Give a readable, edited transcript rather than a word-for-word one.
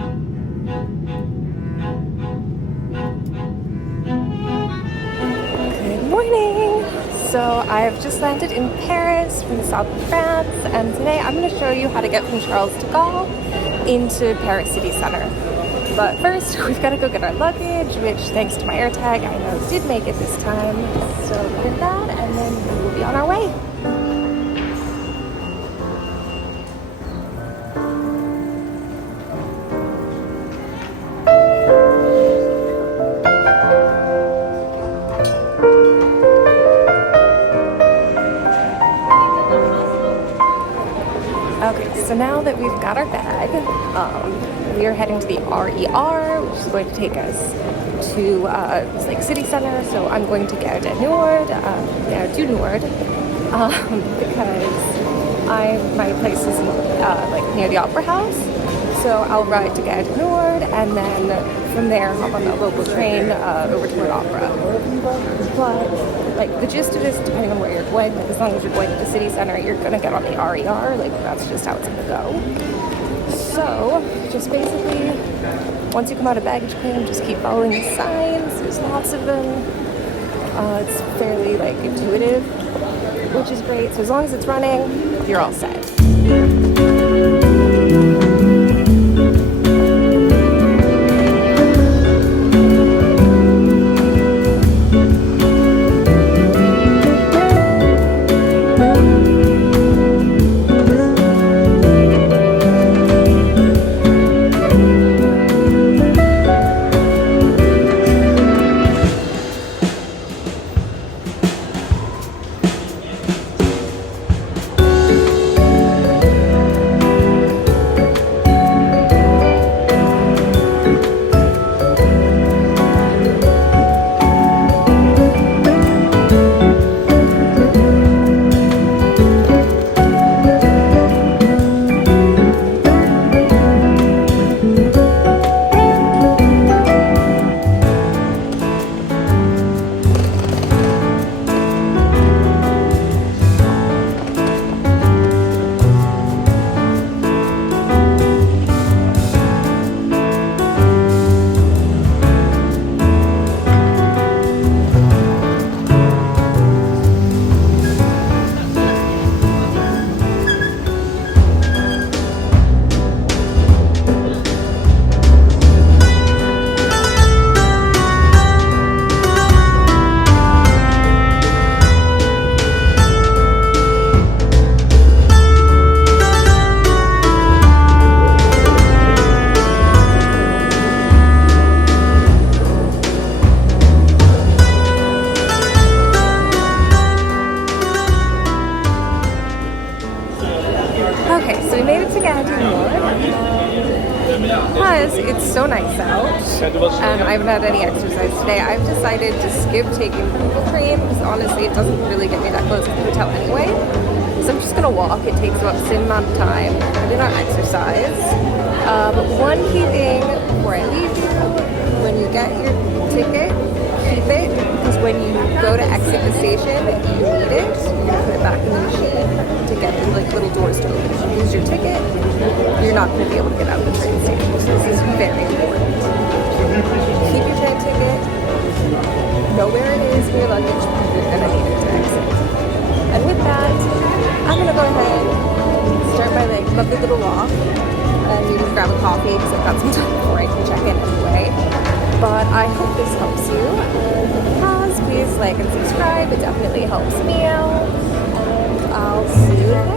Good morning! So I've just landed in Paris from the south of France, and today I'm going to show you how to get from Charles de Gaulle into Paris city center. But first, we've got to go get our luggage, which thanks to my AirTag, I know did make it this time. So get that, and then we will be on our way. Okay, so now that we've got our bag, we are heading to the RER, which is going to take us to it's like city center. So I'm going to Gare du Nord, because my place is like near the Opera House. So I'll ride to Gare du Nord, and then from there hop on the local train over to an opera. But like the gist of this, depending on where you're going, like as long as you're going to the city center, you're gonna get on the RER. Like that's just how it's gonna go. So just basically, once you come out of baggage claim, just keep following the signs. There's lots of them. It's fairly like intuitive, which is great. So as long as it's running, you're all set. Okay, so we made it to Gare du Nord because it's so nice out and I haven't had any exercise today. I've decided to skip taking the Google train because honestly it doesn't really get me that close to the hotel anyway. So I'm just going to walk. It takes about the same amount of time. I did not exercise. But one key thing before I leave you, when you get your ticket, keep it, because when you go to exit the station, you need it. You're gonna put it back in the machine to get the like little doors to open. If you lose your ticket, you're not gonna be able to get out of the train station. So this is very important. Keep your train ticket. Know where it is in your luggage. You're gonna need it to exit. And with that, I'm gonna go ahead and start my like lovely little walk and maybe grab a coffee because I've got some time before I can check in anyway. But I hope this helps you, and if it has, please like and subscribe. It definitely helps me out, and I'll see you there.